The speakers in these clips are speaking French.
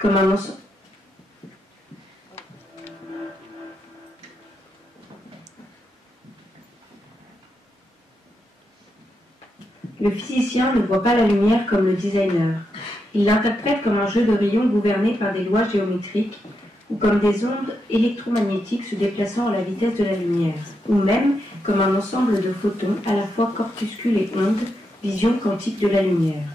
Comme un ensemble. Le physicien ne voit pas la lumière comme le designer. Il l'interprète comme un jeu de rayons gouverné par des lois géométriques ou comme des ondes électromagnétiques se déplaçant à la vitesse de la lumière, ou même comme un ensemble de photons à la fois corpuscules et ondes, vision quantique de la lumière.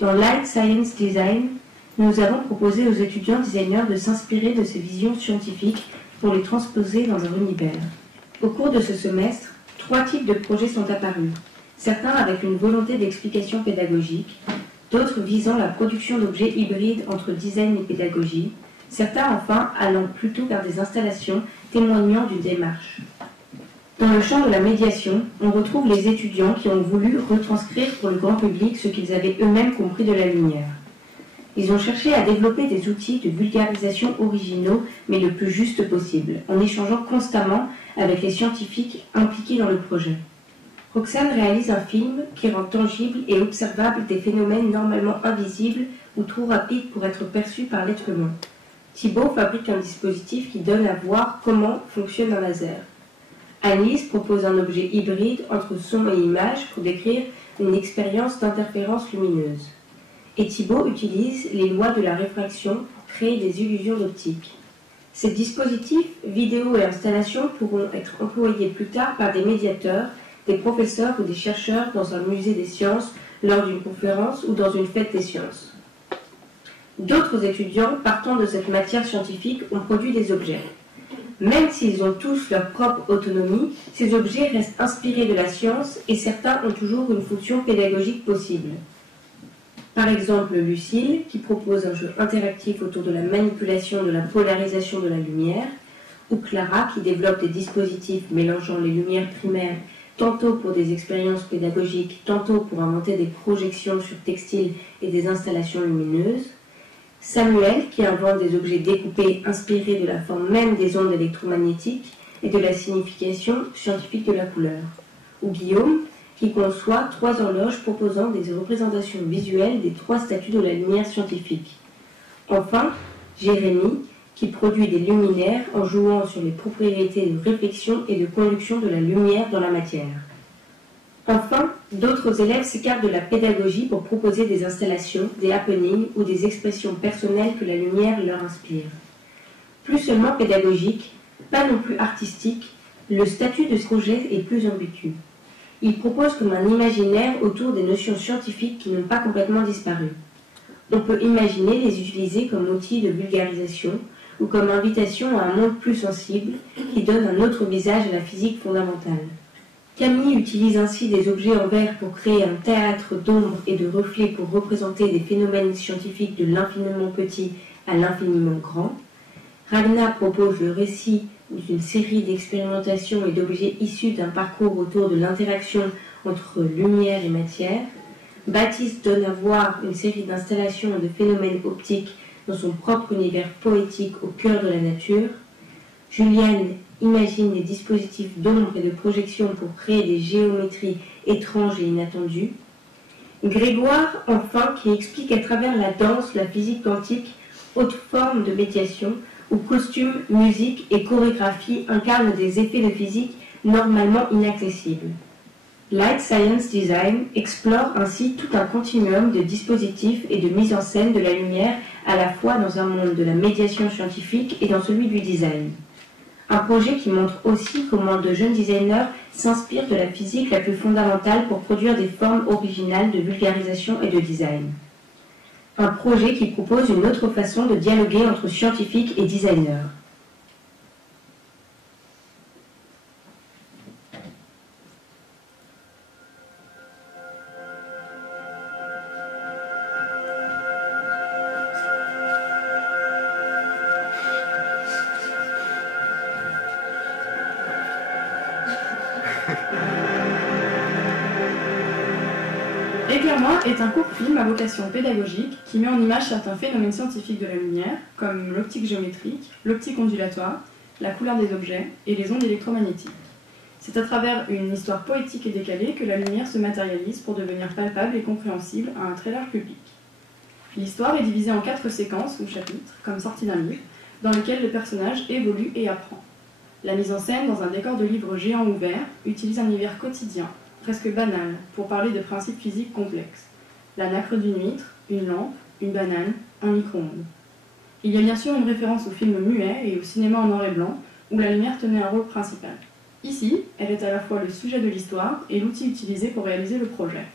Dans Light Science Design, nous avons proposé aux étudiants designers de s'inspirer de ces visions scientifiques pour les transposer dans un univers. Au cours de ce semestre, 3 types de projets sont apparus, certains avec une volonté d'explication pédagogique, d'autres visant la production d'objets hybrides entre design et pédagogie, certains enfin allant plutôt vers des installations témoignant d'une démarche. Dans le champ de la médiation, on retrouve les étudiants qui ont voulu retranscrire pour le grand public ce qu'ils avaient eux-mêmes compris de la lumière. Ils ont cherché à développer des outils de vulgarisation originaux, mais le plus juste possible, en échangeant constamment avec les scientifiques impliqués dans le projet. Roxane réalise un film qui rend tangible et observable des phénomènes normalement invisibles ou trop rapides pour être perçus par l'être humain. Thibaut fabrique un dispositif qui donne à voir comment fonctionne un laser. Annelise propose un objet hybride entre son et image pour décrire une expérience d'interférence lumineuse. Et Thibaut utilise les lois de la réfraction pour créer des illusions d'optique. Ces dispositifs, vidéos et installations pourront être employés plus tard par des médiateurs, des professeurs ou des chercheurs dans un musée des sciences, lors d'une conférence ou dans une fête des sciences. D'autres étudiants, partant de cette matière scientifique, ont produit des objets. Même s'ils ont tous leur propre autonomie, ces objets restent inspirés de la science et certains ont toujours une fonction pédagogique possible. Par exemple, Lucille, qui propose un jeu interactif autour de la manipulation de la polarisation de la lumière, ou Clara, qui développe des dispositifs mélangeant les lumières primaires, tantôt pour des expériences pédagogiques, tantôt pour inventer des projections sur textiles et des installations lumineuses, Samuel, qui invente des objets découpés inspirés de la forme même des ondes électromagnétiques et de la signification scientifique de la couleur, ou Guillaume, qui conçoit 3 horloges proposant des représentations visuelles des 3 statuts de la lumière scientifique. Enfin, Jérémy, qui produit des luminaires en jouant sur les propriétés de réflexion et de conduction de la lumière dans la matière. Enfin, d'autres élèves s'écartent de la pédagogie pour proposer des installations, des happenings ou des expressions personnelles que la lumière leur inspire. Plus seulement pédagogique, pas non plus artistique, le statut de ce projet est plus ambigu. Il propose comme un imaginaire autour des notions scientifiques qui n'ont pas complètement disparu. On peut imaginer les utiliser comme outil de vulgarisation ou comme invitation à un monde plus sensible qui donne un autre visage à la physique fondamentale. Camille utilise ainsi des objets en verre pour créer un théâtre d'ombres et de reflets pour représenter des phénomènes scientifiques de l'infiniment petit à l'infiniment grand. Ragna propose le récit d'une série d'expérimentations et d'objets issus d'un parcours autour de l'interaction entre lumière et matière. Baptiste donne à voir une série d'installations et de phénomènes optiques dans son propre univers poétique au cœur de la nature. Juliane imagine des dispositifs d'ombre et de projection pour créer des géométries étranges et inattendues. Grégoire, enfin, qui explique à travers la danse, la physique quantique, haute forme de médiation, où costumes, musique et chorégraphie incarnent des effets de physique normalement inaccessibles. Light Science Design explore ainsi tout un continuum de dispositifs et de mise en scène de la lumière à la fois dans un monde de la médiation scientifique et dans celui du design. Un projet qui montre aussi comment de jeunes designers s'inspirent de la physique la plus fondamentale pour produire des formes originales de vulgarisation et de design. Un projet qui propose une autre façon de dialoguer entre scientifiques et designers. Éclair-moi est un court film à vocation pédagogique qui met en image certains phénomènes scientifiques de la lumière, comme l'optique géométrique, l'optique ondulatoire, la couleur des objets et les ondes électromagnétiques. C'est à travers une histoire poétique et décalée que la lumière se matérialise pour devenir palpable et compréhensible à un très large public. L'histoire est divisée en 4 séquences ou chapitres, comme sortie d'un livre, dans lesquels le personnage évolue et apprend. La mise en scène, dans un décor de livre géant ouvert, utilise un univers quotidien, presque banal, pour parler de principes physiques complexes. La nacre d'une huître, une lampe, une banane, un micro-ondes. Il y a bien sûr une référence au film muet et au cinéma en noir et blanc, où la lumière tenait un rôle principal. Ici, elle est à la fois le sujet de l'histoire et l'outil utilisé pour réaliser le projet.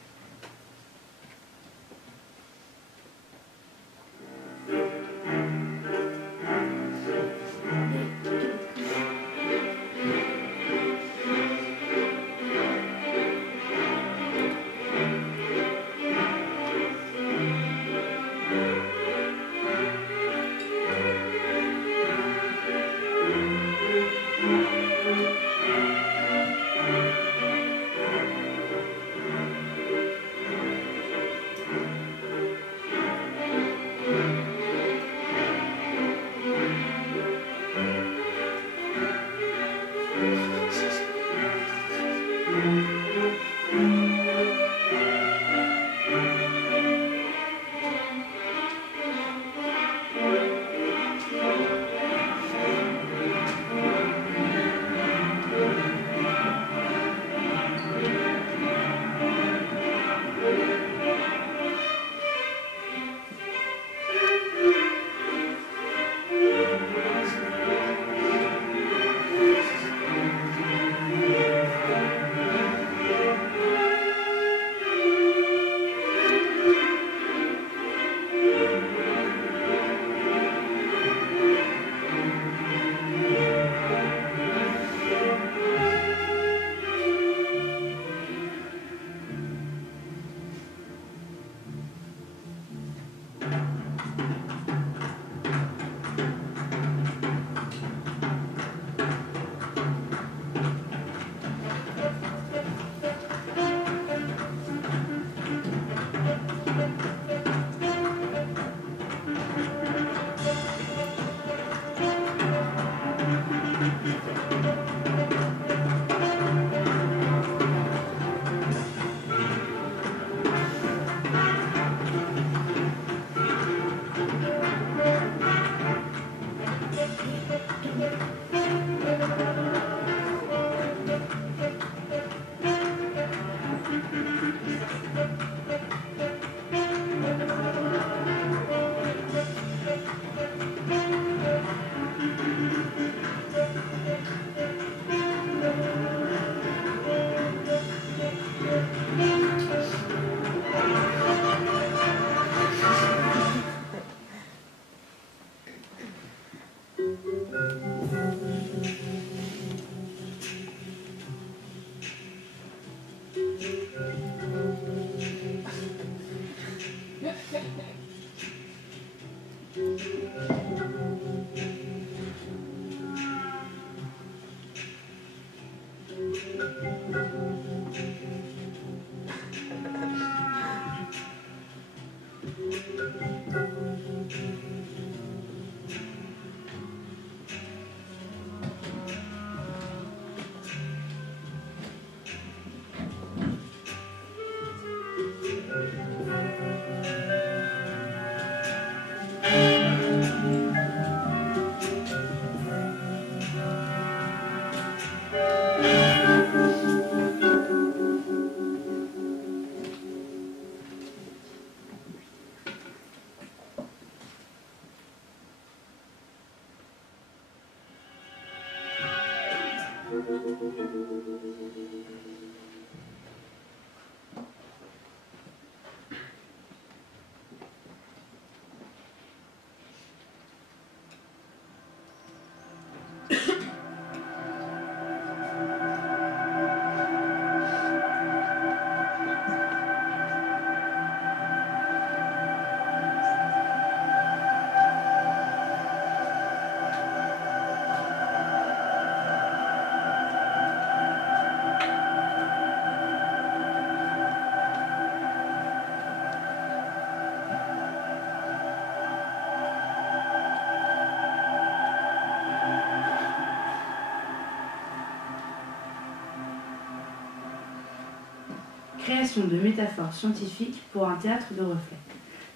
création de métaphores scientifiques pour un théâtre de reflets.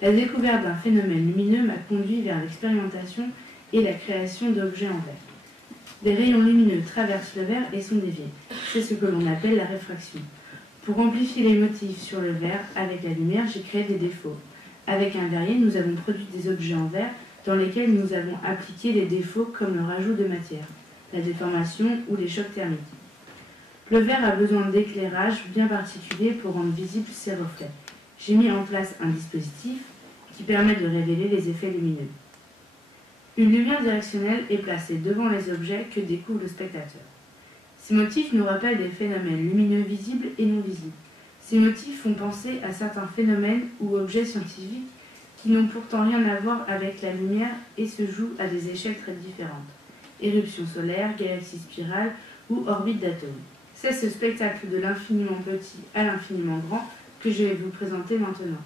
La découverte d'un phénomène lumineux m'a conduit vers l'expérimentation et la création d'objets en verre. Des rayons lumineux traversent le verre et sont déviés. C'est ce que l'on appelle la réfraction. Pour amplifier les motifs sur le verre avec la lumière, j'ai créé des défauts. Avec un verrier, nous avons produit des objets en verre dans lesquels nous avons appliqué les défauts comme le rajout de matière, la déformation ou les chocs thermiques. Le verre a besoin d'éclairage bien particulier pour rendre visibles ses reflets. J'ai mis en place un dispositif qui permet de révéler les effets lumineux. Une lumière directionnelle est placée devant les objets que découvre le spectateur. Ces motifs nous rappellent des phénomènes lumineux visibles et non visibles. Ces motifs font penser à certains phénomènes ou objets scientifiques qui n'ont pourtant rien à voir avec la lumière et se jouent à des échelles très différentes. Éruptions solaires, galaxies spirales ou orbites d'atomes. C'est ce spectacle de l'infiniment petit à l'infiniment grand que je vais vous présenter maintenant.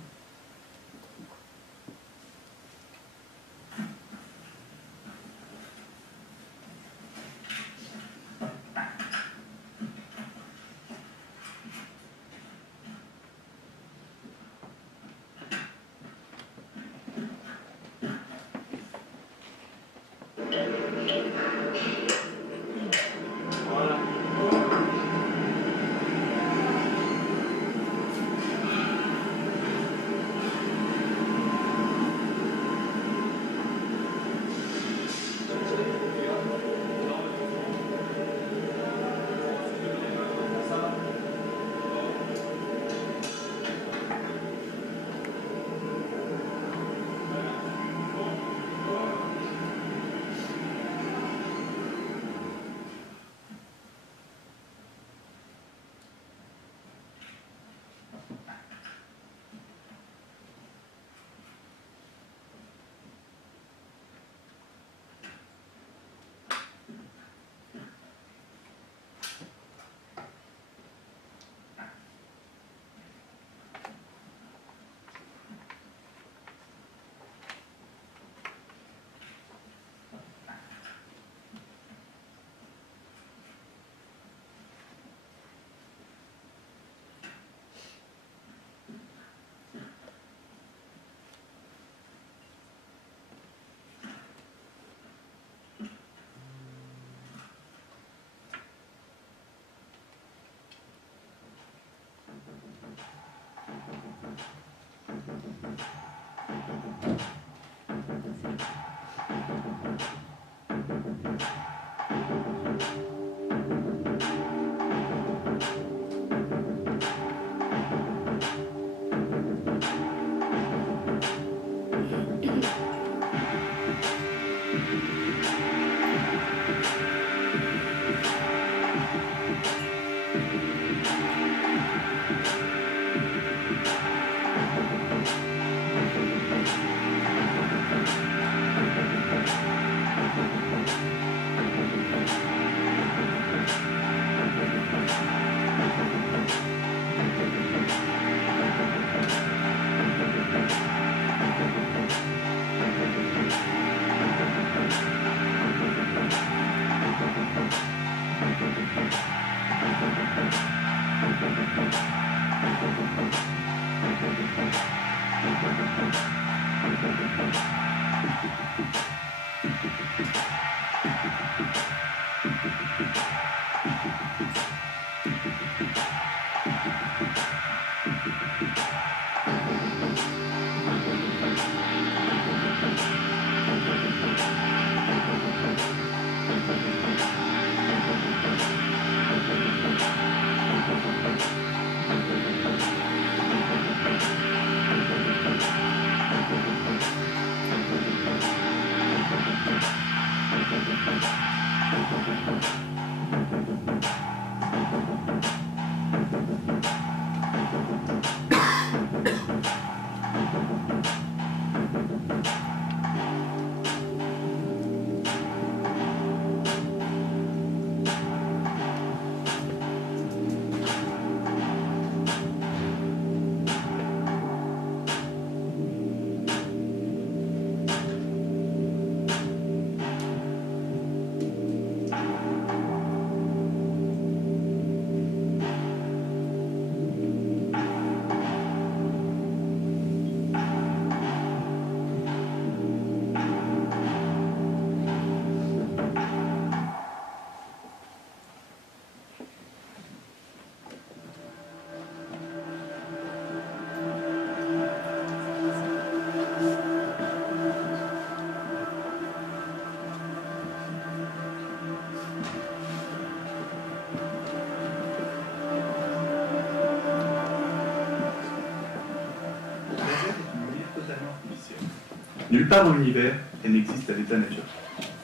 Nulle part dans l'univers, elle n'existe à l'état naturel.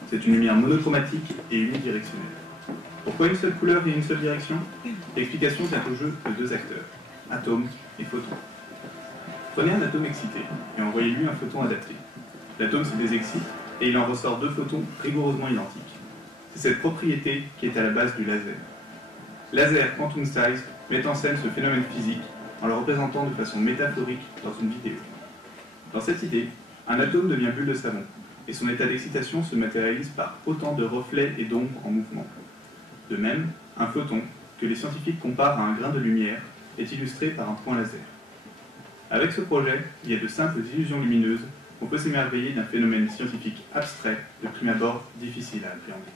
C'est une lumière monochromatique et unidirectionnelle. Pourquoi une seule couleur et une seule direction? L'explication tient au jeu de deux acteurs, atome et photon. Prenez un atome excité et envoyez-lui un photon adapté. L'atome se désexcite et il en ressort deux photons rigoureusement identiques. C'est cette propriété qui est à la base du laser. Laser Quantum Size met en scène ce phénomène physique en le représentant de façon métaphorique dans une vidéo. Dans cette idée, un atome devient bulle de savon et son état d'excitation se matérialise par autant de reflets et d'ombres en mouvement. De même, un photon, que les scientifiques comparent à un grain de lumière, est illustré par un point laser. Avec ce projet, il y a de simples illusions lumineuses, on peut s'émerveiller d'un phénomène scientifique abstrait, de prime abord difficile à appréhender.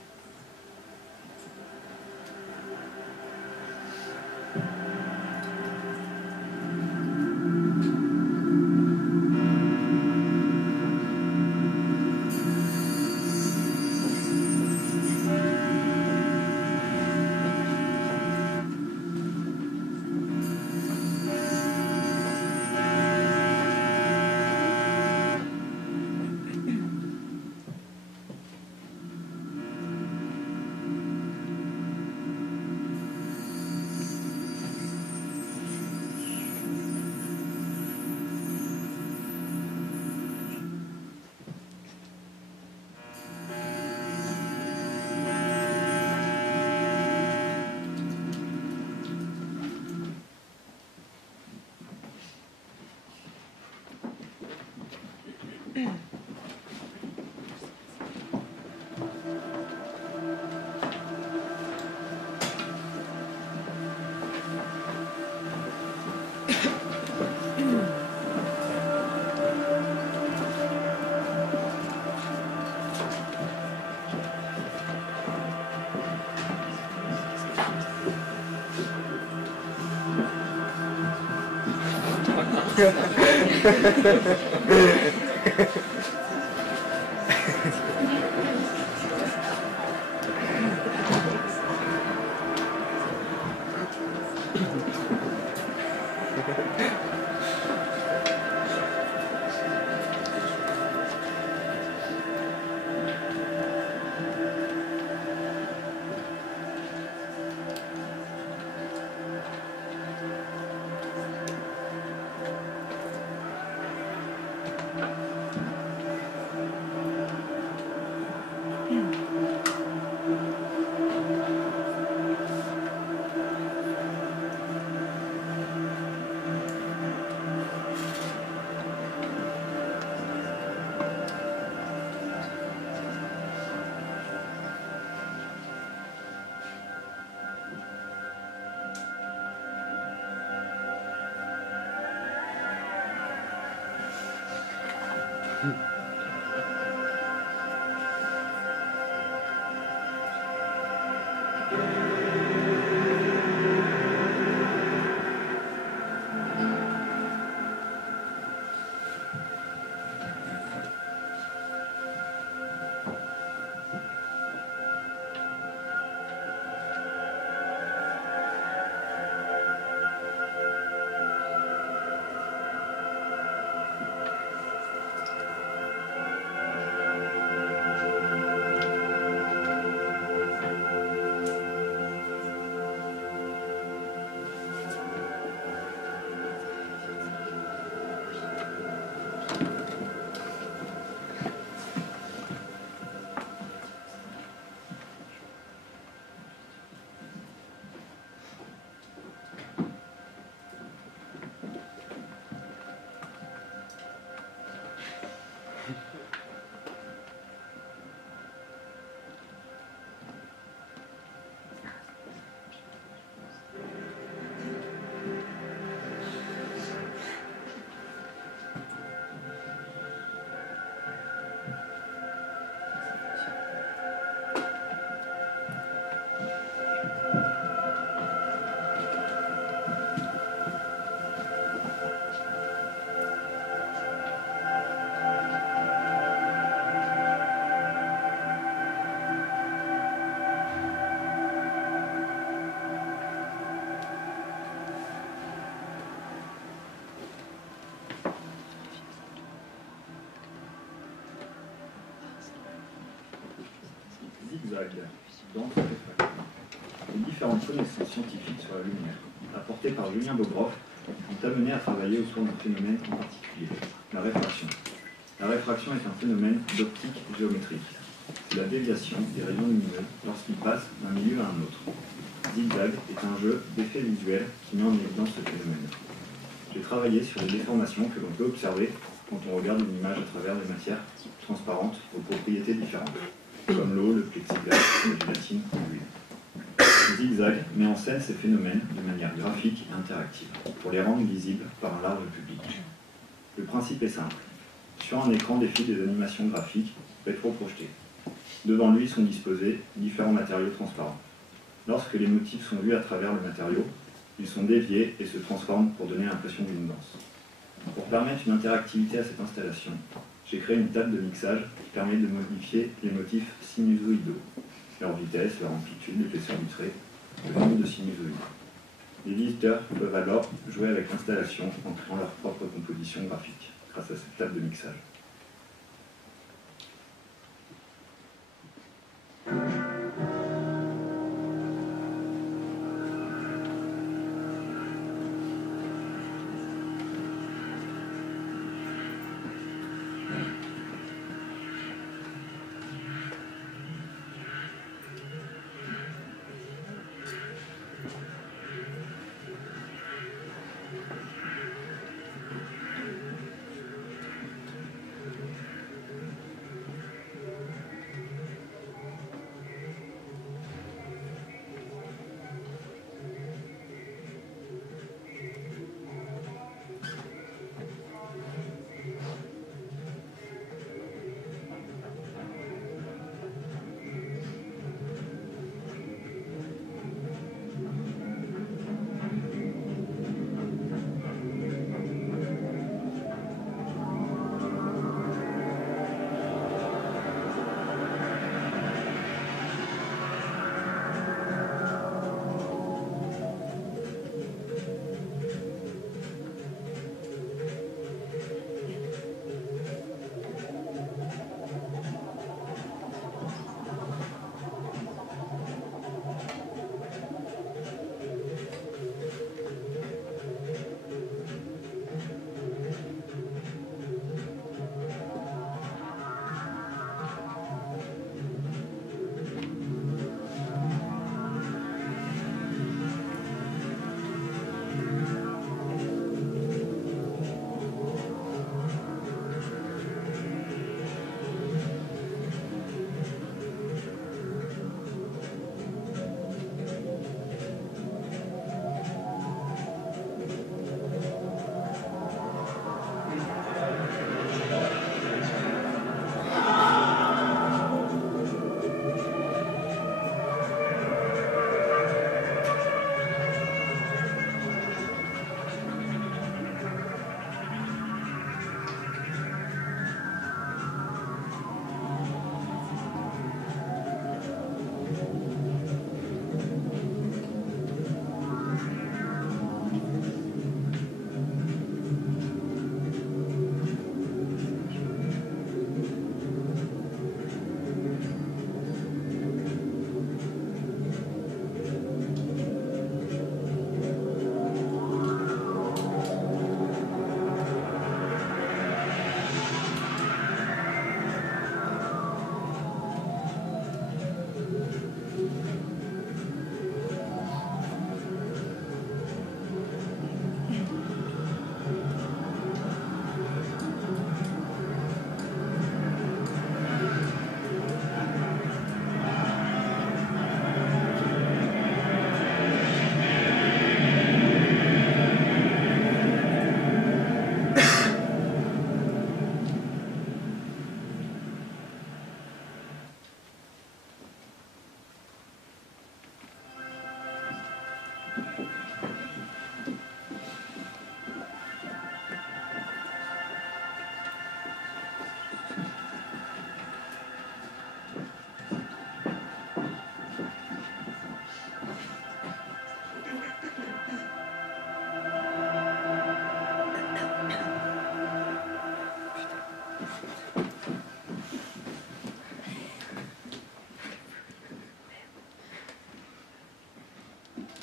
zigzag dans cette réfraction. Les différentes connaissances scientifiques sur la lumière, apportées par Julien Bogroff, ont amené à travailler autour d'un phénomène en particulier, la réfraction. La réfraction est un phénomène d'optique géométrique. C'est la déviation des rayons lumineux lorsqu'ils passent d'un milieu à un autre. Zigzag est un jeu d'effets visuels qui met en évidence ce phénomène. J'ai travaillé sur les déformations que l'on peut observer quand on regarde une image à travers des matières transparentes aux propriétés différentes, comme l'eau, le plexiglas, la gélatine ou l'huile. Le zigzag met en scène ces phénomènes de manière graphique et interactive, pour les rendre lisibles par un large public. Le principe est simple. Sur un écran défilent des animations graphiques rétroprojetées. Devant lui sont disposés différents matériaux transparents. Lorsque les motifs sont vus à travers le matériau, ils sont déviés et se transforment pour donner l'impression d'une danse. Pour permettre une interactivité à cette installation, j'ai créé une table de mixage qui permet de modifier les motifs sinusoïdaux, leur vitesse, leur amplitude, l'épaisseur du trait, le nombre de sinusoïdes. Les visiteurs peuvent alors jouer avec l'installation en créant leur propre composition graphique grâce à cette table de mixage.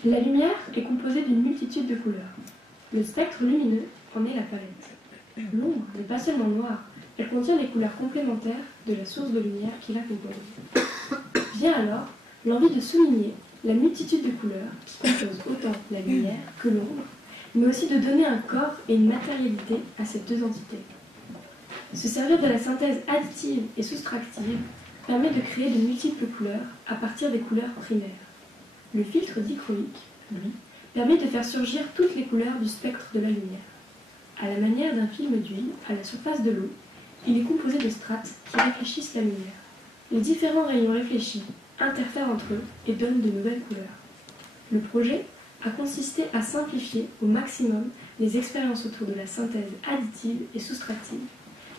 La lumière est composée d'une multitude de couleurs. Le spectre lumineux en est la palette. L'ombre n'est pas seulement noire, elle contient les couleurs complémentaires de la source de lumière qui la compose. Vient alors l'envie de souligner la multitude de couleurs qui composent autant la lumière que l'ombre, mais aussi de donner un corps et une matérialité à ces deux entités. Se servir de la synthèse additive et soustractive permet de créer de multiples couleurs à partir des couleurs primaires. Le filtre dichroïque, lui, permet de faire surgir toutes les couleurs du spectre de la lumière. À la manière d'un film d'huile à la surface de l'eau, il est composé de strates qui réfléchissent la lumière. Les différents rayons réfléchis interfèrent entre eux et donnent de nouvelles couleurs. Le projet a consisté à simplifier au maximum les expériences autour de la synthèse additive et soustractive,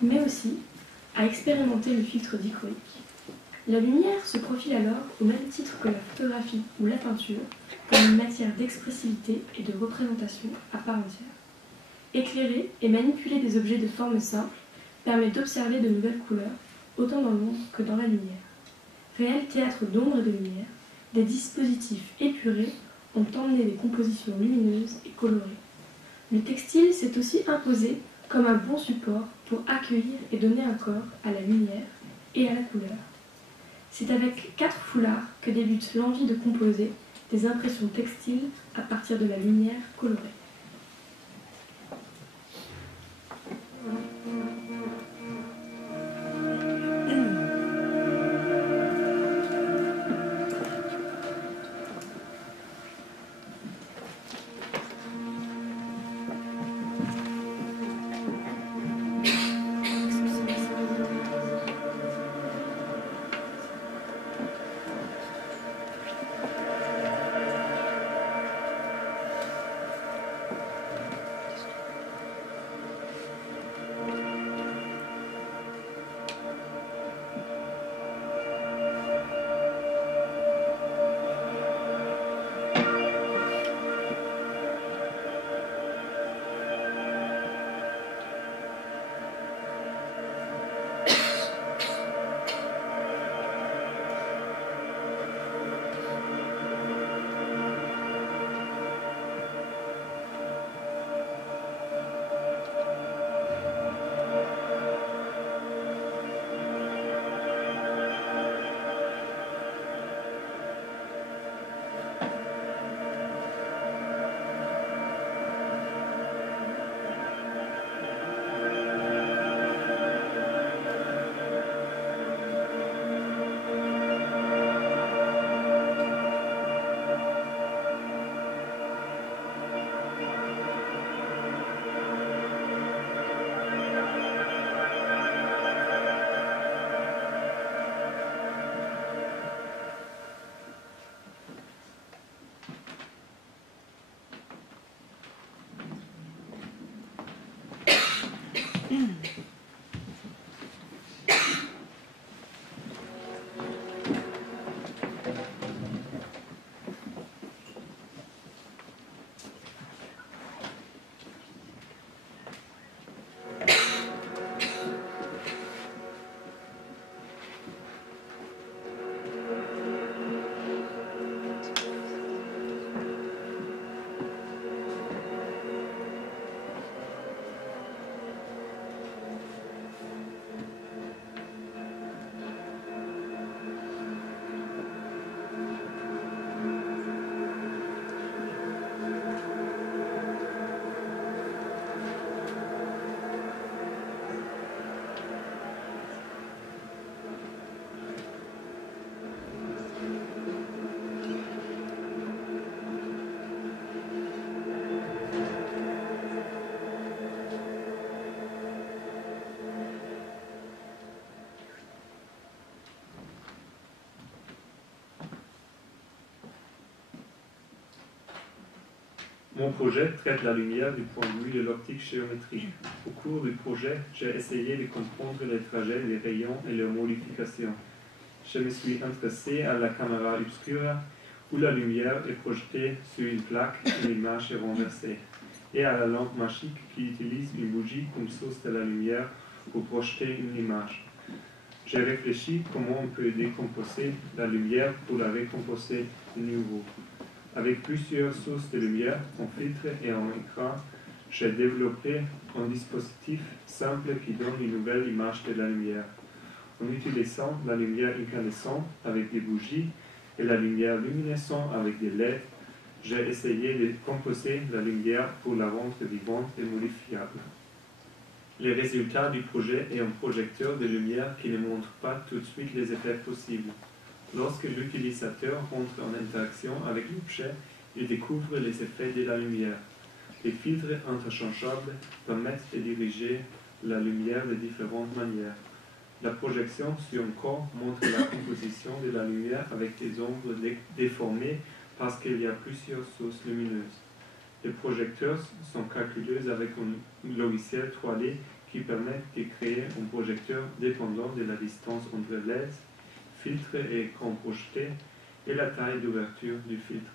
mais aussi à expérimenter le filtre dichroïque. La lumière se profile alors au même titre que la photographie ou la peinture, comme une matière d'expressivité et de représentation à part entière. Éclairer et manipuler des objets de forme simple permet d'observer de nouvelles couleurs, autant dans l'ombre que dans la lumière. Réel théâtre d'ombre et de lumière, des dispositifs épurés ont emmené des compositions lumineuses et colorées. Le textile s'est aussi imposé comme un bon support pour accueillir et donner un corps à la lumière et à la couleur. C'est avec 4 foulards que débute l'envie de composer des impressions textiles à partir de la lumière colorée. Mon projet traite la lumière du point de vue de l'optique géométrique. Au cours du projet, j'ai essayé de comprendre les trajets des rayons et leurs modifications. Je me suis intéressé à la caméra obscura, où la lumière est projetée sur une plaque et l'image est renversée, et à la lampe magique qui utilise une bougie comme source de la lumière pour projeter une image. J'ai réfléchi comment on peut décomposer la lumière pour la recomposer de nouveau. Avec plusieurs sources de lumière, un filtre et un écran, j'ai développé un dispositif simple qui donne une nouvelle image de la lumière. En utilisant la lumière incandescente avec des bougies et la lumière luminescente avec des LED, j'ai essayé de composer la lumière pour la rendre vivante et modifiable. Les résultats du projet est un projecteur de lumière qui ne montre pas tout de suite les effets possibles. Lorsque l'utilisateur rentre en interaction avec l'objet, il découvre les effets de la lumière. Les filtres interchangeables permettent de diriger la lumière de différentes manières. La projection sur un corps montre la composition de la lumière avec des ombres déformées parce qu'il y a plusieurs sources lumineuses. Les projecteurs sont calculés avec un logiciel 3D qui permet de créer un projecteur dépendant de la distance entre LED, filtre et écran projeté et la taille d'ouverture du filtre.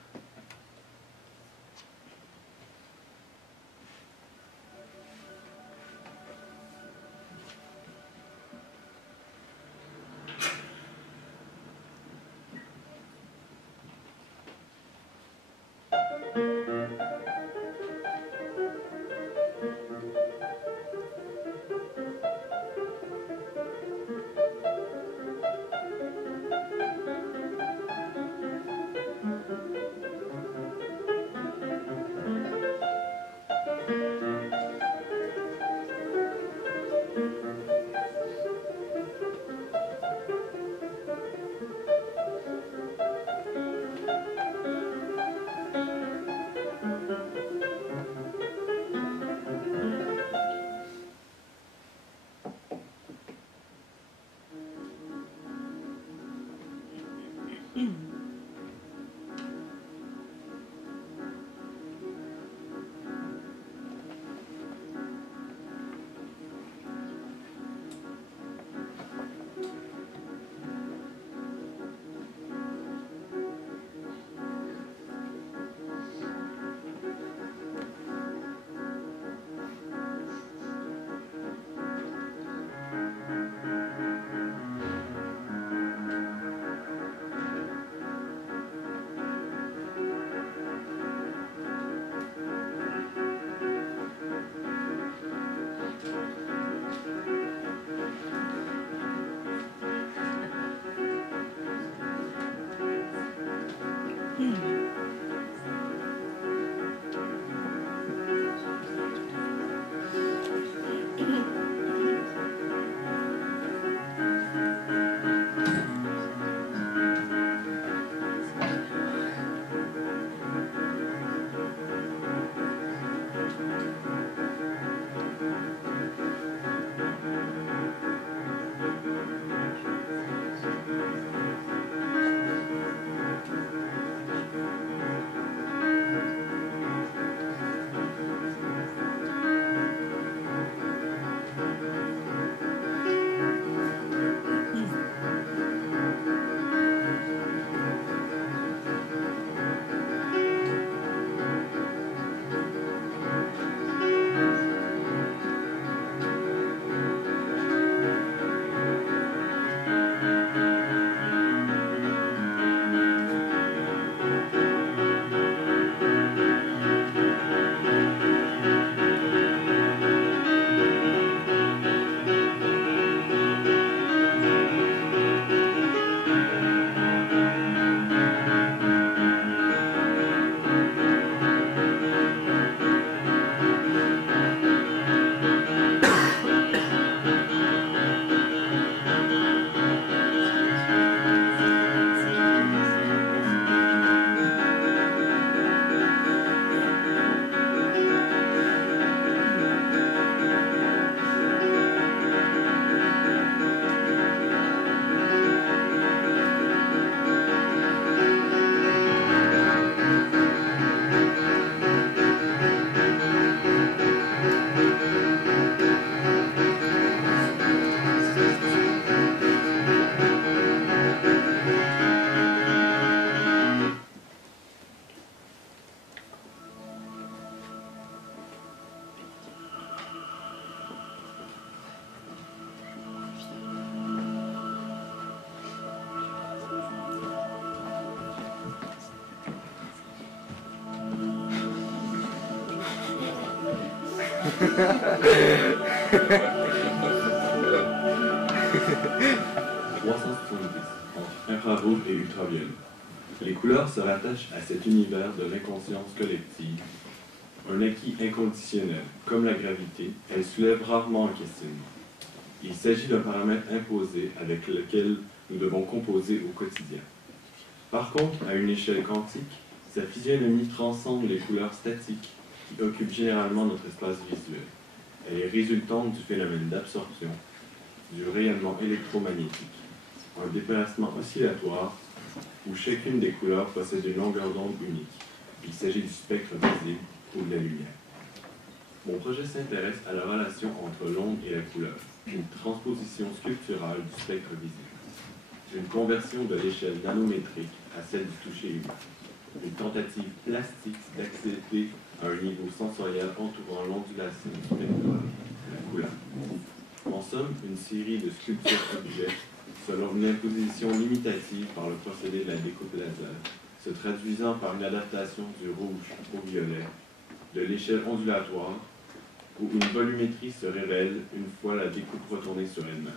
entre infrarouge et ultraviolet. Les couleurs se rattachent à cet univers de l'inconscience collective, un acquis inconditionnel. Comme la gravité, elle soulève rarement un questionnement. Il s'agit d'un paramètre imposé avec lequel nous devons composer au quotidien. Par contre, à une échelle quantique, sa physionomie transcende les couleurs statiques qui occupent généralement notre espace visuel. Elle est résultante du phénomène d'absorption, du rayonnement électromagnétique, un déplacement oscillatoire où chacune des couleurs possède une longueur d'onde unique. Il s'agit du spectre visible ou de la lumière. Mon projet s'intéresse à la relation entre l'onde et la couleur, une transposition sculpturale du spectre visible, une conversion de l'échelle nanométrique à celle du toucher humain, une tentative plastique d'accéder à un niveau sensoriel entourant l'ondulation spectrale, la couleur. En somme, une série de sculptures-objets selon une imposition limitative par le procédé de la découpe laser, se traduisant par une adaptation du rouge au violet, de l'échelle ondulatoire, où une volumétrie se révèle une fois la découpe retournée sur elle-même.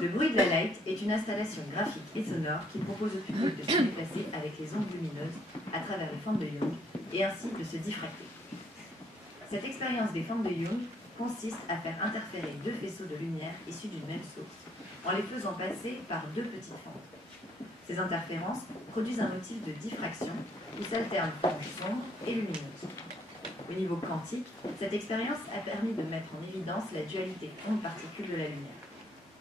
Le bruit de la light est une installation graphique et sonore qui propose au public de se déplacer avec les ondes lumineuses à travers les formes de Young et ainsi de se diffracter. Cette expérience des formes de Young consiste à faire interférer deux faisceaux de lumière issus d'une même source en les faisant passer par deux petites fentes. Ces interférences produisent un motif de diffraction où s'alternent formes sombres et lumineuses. Au niveau quantique, cette expérience a permis de mettre en évidence la dualité onde-particule de la lumière.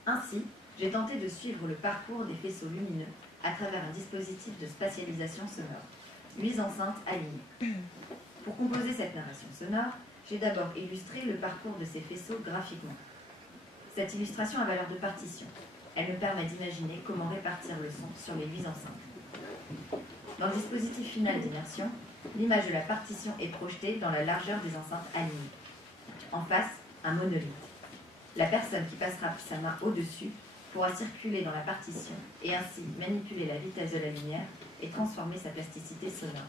Ainsi, j'ai tenté de suivre le parcours des faisceaux lumineux à travers un dispositif de spatialisation sonore, 8 enceintes alignées. Pour composer cette narration sonore, j'ai d'abord illustré le parcours de ces faisceaux graphiquement. Cette illustration a valeur de partition. Elle me permet d'imaginer comment répartir le son sur les 8 enceintes. Dans le dispositif final d'immersion, l'image de la partition est projetée dans la largeur des enceintes alignées. En face, un monolithe. La personne qui passera sa main au-dessus pourra circuler dans la partition et ainsi manipuler la vitesse de la lumière et transformer sa plasticité sonore.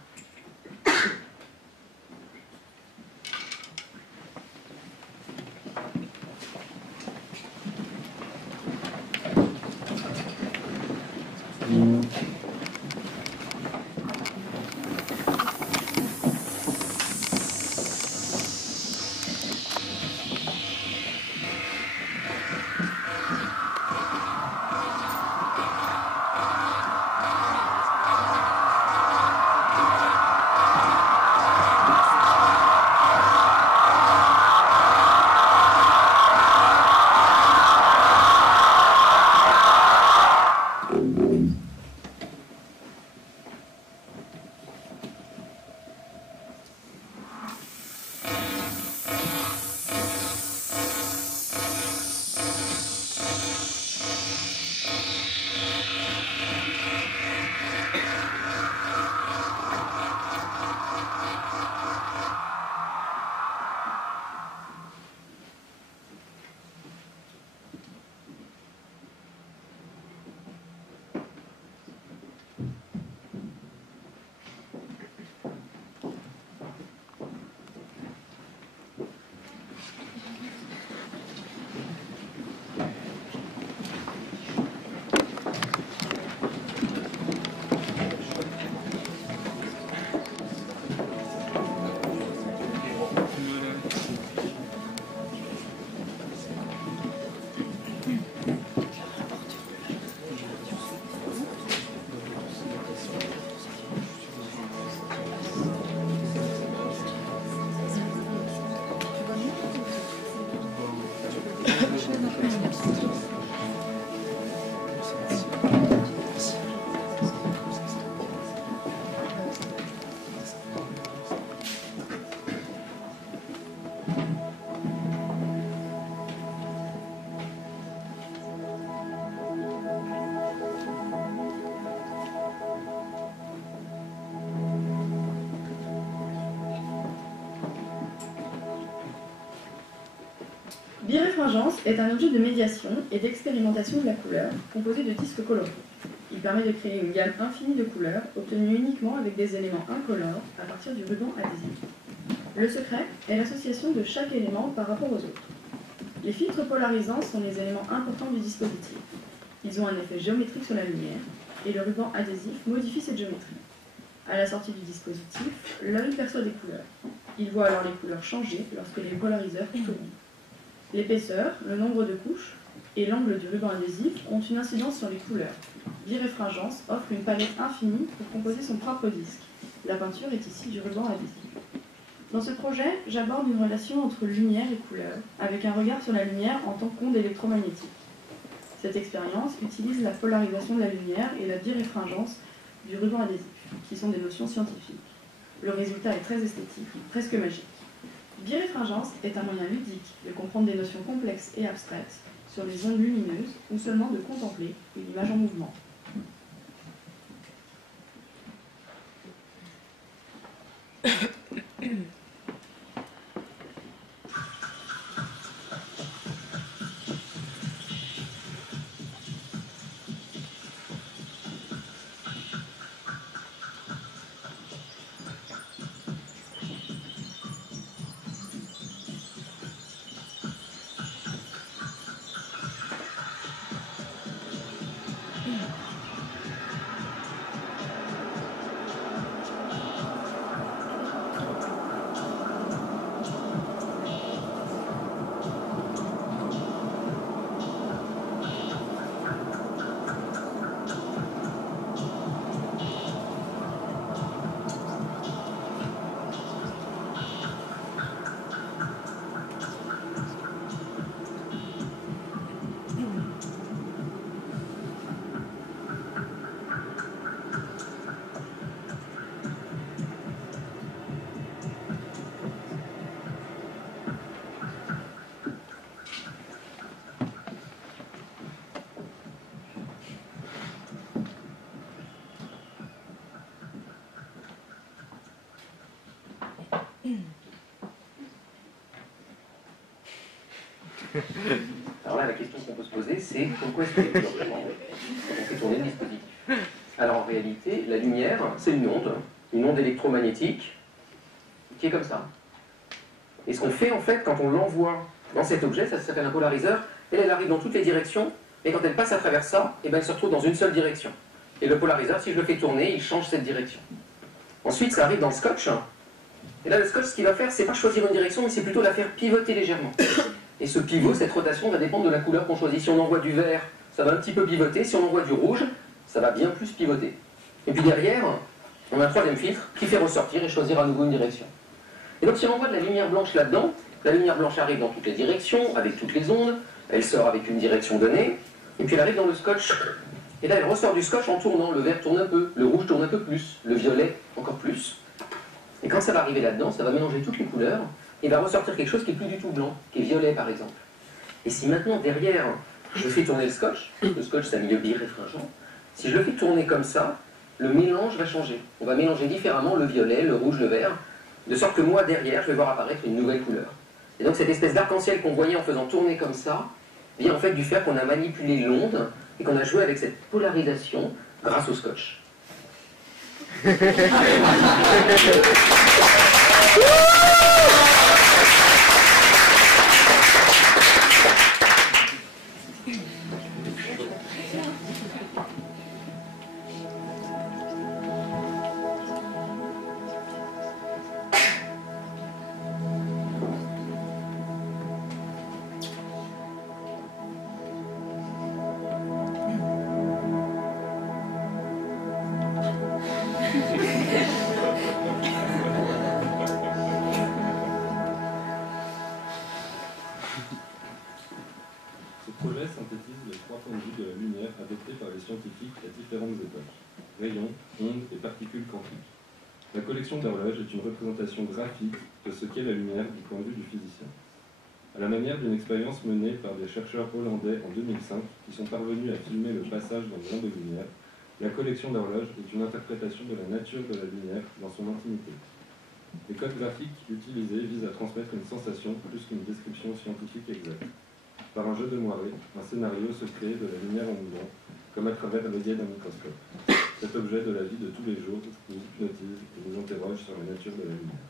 Biréfringence est un objet de médiation et d'expérimentation de la couleur composé de disques colorés. Il permet de créer une gamme infinie de couleurs obtenues uniquement avec des éléments incolores à partir du ruban adhésif. Le secret est l'association de chaque élément par rapport aux autres. Les filtres polarisants sont les éléments importants du dispositif. Ils ont un effet géométrique sur la lumière et le ruban adhésif modifie cette géométrie. À la sortie du dispositif, l'œil perçoit des couleurs. Il voit alors les couleurs changer lorsque les polariseurs tournent. L'épaisseur, le nombre de couches et l'angle du ruban adhésif ont une incidence sur les couleurs. Biréfringence offre une palette infinie pour composer son propre disque. La peinture est ici du ruban adhésif. Dans ce projet, j'aborde une relation entre lumière et couleur, avec un regard sur la lumière en tant qu'onde électromagnétique. Cette expérience utilise la polarisation de la lumière et la biréfringence du ruban adhésif, qui sont des notions scientifiques. Le résultat est très esthétique, presque magique. Biréfringence est un moyen ludique de comprendre des notions complexes et abstraites sur les ondes lumineuses ou seulement de contempler une image en mouvement. Alors là, la question qu'on peut se poser, c'est pourquoi est-ce que les couleurs changent quand on fait tourner le dispositif? Alors en réalité, la lumière, c'est une onde électromagnétique, qui est comme ça. Et ce qu'on fait en fait, quand on l'envoie dans cet objet, ça s'appelle un polariseur, elle arrive dans toutes les directions, et quand elle passe à travers ça, et ben elle se retrouve dans une seule direction. Et le polariseur, si je le fais tourner, il change cette direction. Ensuite, ça arrive dans le scotch, et là le scotch, ce qu'il va faire, c'est pas choisir une direction, mais c'est plutôt la faire pivoter légèrement. Et ce pivot, cette rotation, va dépendre de la couleur qu'on choisit. Si on envoie du vert, ça va un petit peu pivoter. Si on envoie du rouge, ça va bien plus pivoter. Et puis derrière, on a un troisième filtre qui fait ressortir et choisir à nouveau une direction. Et donc si on envoie de la lumière blanche là-dedans, la lumière blanche arrive dans toutes les directions, avec toutes les ondes, elle sort avec une direction donnée, et puis elle arrive dans le scotch. Et là, elle ressort du scotch en tournant. Le vert tourne un peu, le rouge tourne un peu plus, le violet encore plus. Et quand ça va arriver là-dedans, ça va mélanger toutes les couleurs, et va ressortir quelque chose qui est plus du tout blanc, qui est violet par exemple. Et si maintenant derrière, je fais tourner le scotch c'est un milieu biréfringent, si je le fais tourner comme ça, le mélange va changer. On va mélanger différemment le violet, le rouge, le vert, de sorte que moi derrière, je vais voir apparaître une nouvelle couleur. Et donc cette espèce d'arc-en-ciel qu'on voyait en faisant tourner comme ça, vient en fait du fait qu'on a manipulé l'onde et qu'on a joué avec cette polarisation grâce au scotch. La collection d'horloges est une représentation graphique de ce qu'est la lumière du point de vue du physicien. À la manière d'une expérience menée par des chercheurs hollandais en 2005 qui sont parvenus à filmer le passage d'un brin de lumière, la collection d'horloges est une interprétation de la nature de la lumière dans son intimité. Les codes graphiques utilisés visent à transmettre une sensation plus qu'une description scientifique exacte. Par un jeu de moiré, un scénario se crée de la lumière en mouvement, comme à travers l'œillet d'un microscope. Cet objet de la vie de tous les jours nous hypnotise et nous interroge sur la nature de la lumière.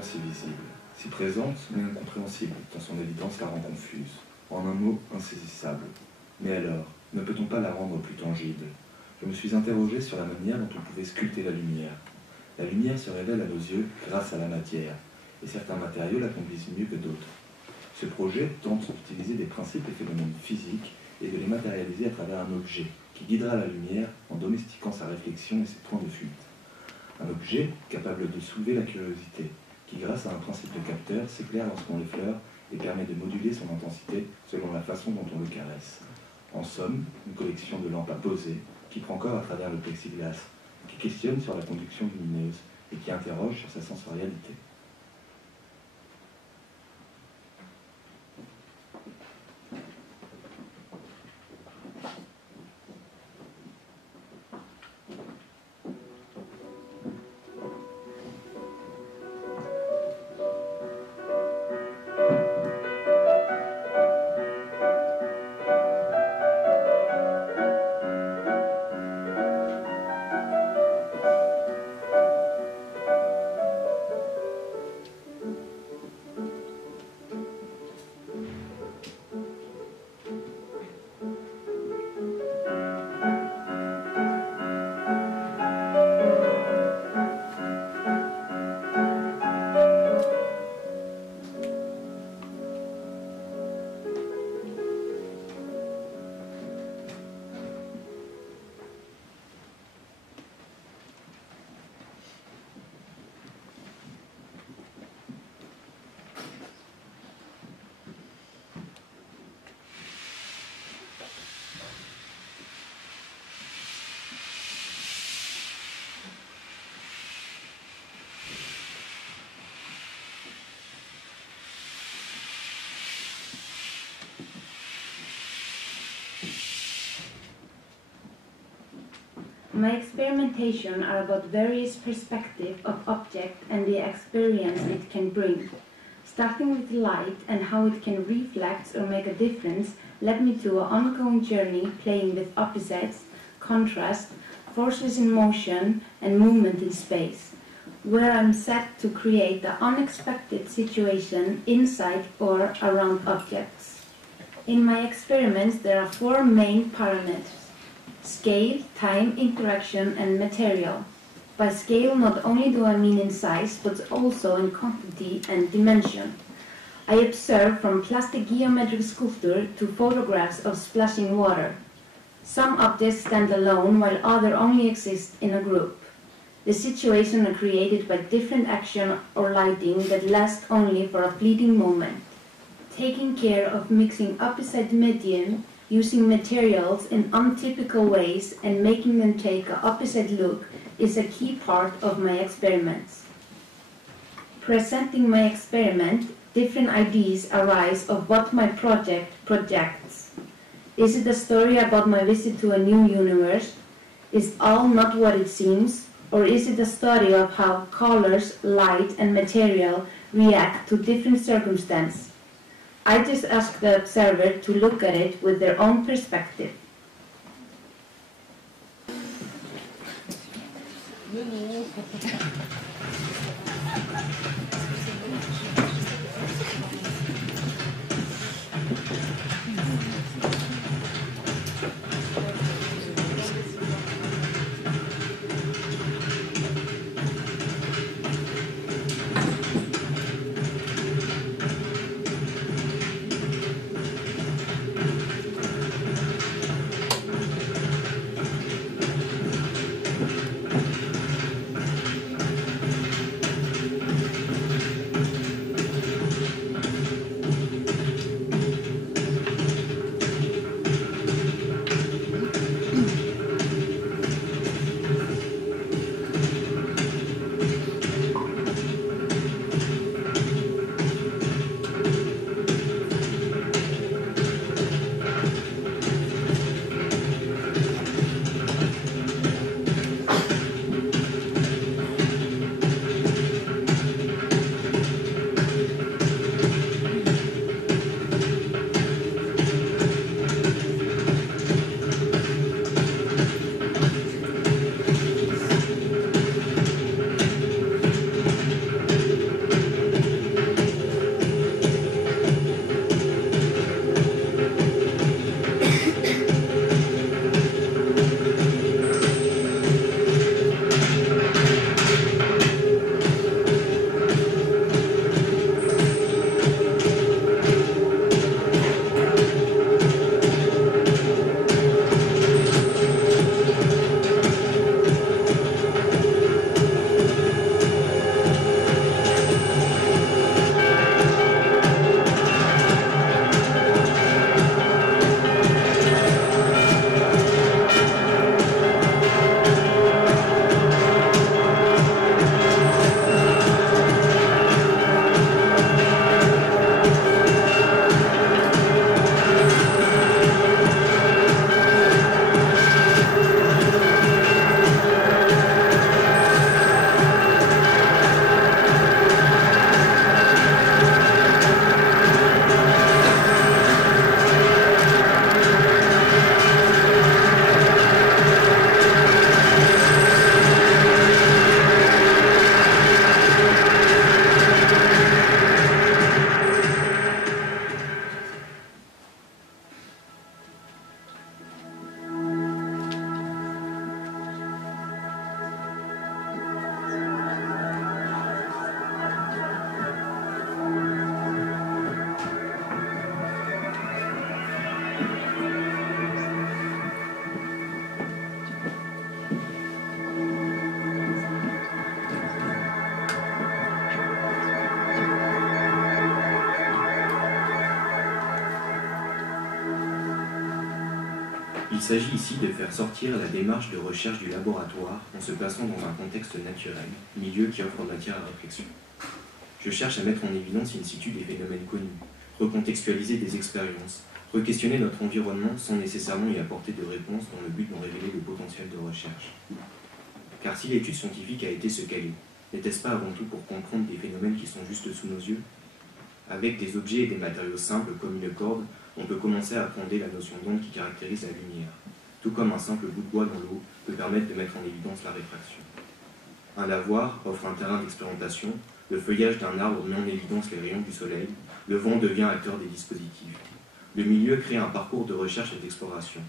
Si visible, si présente, mais incompréhensible, tant son évidence la rend confuse. En un mot, insaisissable. Mais alors, ne peut-on pas la rendre plus tangible? Je me suis interrogé sur la manière dont on pouvait sculpter la lumière. La lumière se révèle à nos yeux grâce à la matière, et certains matériaux la conduisent mieux que d'autres. Ce projet tente d'utiliser des principes et phénomènes physiques et de les matérialiser à travers un objet qui guidera la lumière en domestiquant sa réflexion et ses points de fuite. Un objet capable de soulever la curiosité, qui grâce à un principe de capteur s'éclaire lorsqu'on l'effleure et permet de moduler son intensité selon la façon dont on le caresse. En somme, une collection de lampes à poser qui prend corps à travers le plexiglas, qui questionne sur la conduction lumineuse et qui interroge sur sa sensorialité. My experimentations are about various perspectives of object and the experience it can bring. Starting with light and how it can reflect or make a difference led me to an ongoing journey playing with opposites, contrast, forces in motion and movement in space, where I'm set to create the unexpected situation inside or around objects. In my experiments there are 4 main parameters: scale, time, interaction and material. By scale not only do I mean in size but also in quantity and dimension. I observe from plastic geometric sculpture to photographs of splashing water. Some objects stand alone while others only exist in a group. The situations are created by different action or lighting that last only for a fleeting moment. Taking care of mixing opposite medium, using materials in untypical ways and making them take an opposite look is a key part of my experiments. Presenting my experiment, different ideas arise of what my project projects. Is it a story about my visit to a new universe? Is all not what it seems? Or is it a study of how colors, light and material react to different circumstances? I just ask the observer to look at it with their own perspective. Il s'agit ici de faire sortir la démarche de recherche du laboratoire en se plaçant dans un contexte naturel, milieu qui offre matière à réflexion. Je cherche à mettre en évidence in situ des phénomènes connus, recontextualiser des expériences, Re-questionner notre environnement sans nécessairement y apporter de réponse dans le but d'en révéler le potentiel de recherche. Car si l'étude scientifique a été ce qu'elle est, n'était-ce pas avant tout pour comprendre des phénomènes qui sont juste sous nos yeux? Avec des objets et des matériaux simples comme une corde, on peut commencer à appréhender la notion d'onde qui caractérise la lumière, tout comme un simple bout de bois dans l'eau peut permettre de mettre en évidence la réfraction. Un lavoir offre un terrain d'expérimentation, le feuillage d'un arbre met en évidence les rayons du soleil, le vent devient acteur des dispositifs. Le milieu crée un parcours de recherche et d'exploration.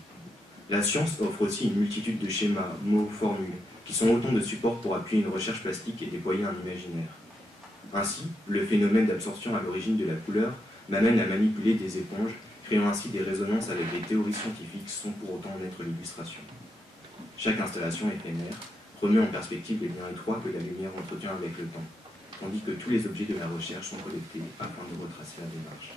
La science offre aussi une multitude de schémas, mots, formules, qui sont autant de supports pour appuyer une recherche plastique et déployer un imaginaire. Ainsi, le phénomène d'absorption à l'origine de la couleur m'amène à manipuler des éponges, créant ainsi des résonances avec des théories scientifiques sans pour autant en être l'illustration. Chaque installation éphémère remet en perspective les liens étroits que la lumière entretient avec le temps, tandis que tous les objets de la recherche sont collectés afin de retracer la démarche.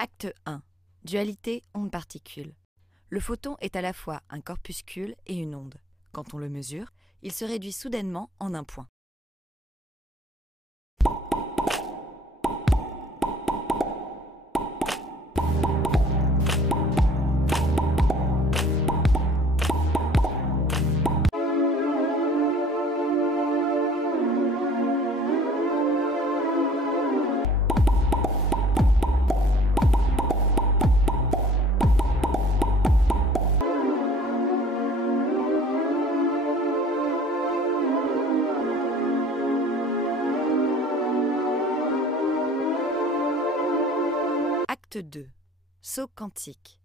Acte 1. Dualité onde-particule. Le photon est à la fois un corpuscule et une onde. Quand on le mesure, il se réduit soudainement en un point. Acte 2. Saut quantique.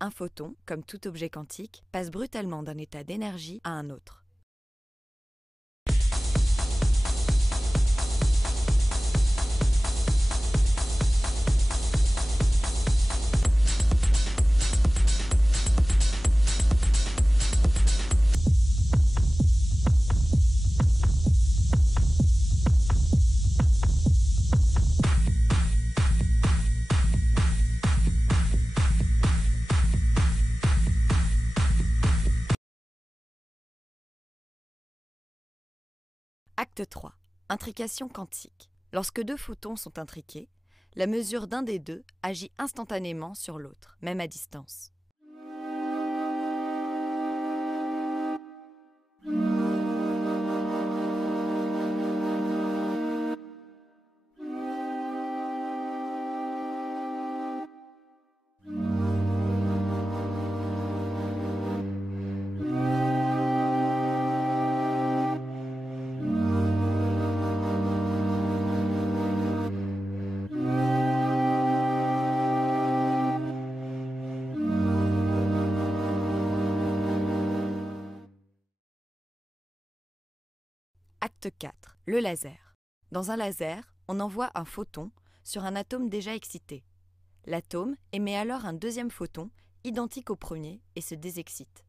Un photon, comme tout objet quantique, passe brutalement d'un état d'énergie à un autre. Acte 3. Intrication quantique. Lorsque deux photons sont intriqués, la mesure d'un des deux agit instantanément sur l'autre, même à distance. Acte 4. Le laser. Dans un laser, on envoie un photon sur un atome déjà excité. L'atome émet alors un deuxième photon, identique au premier, et se désexcite.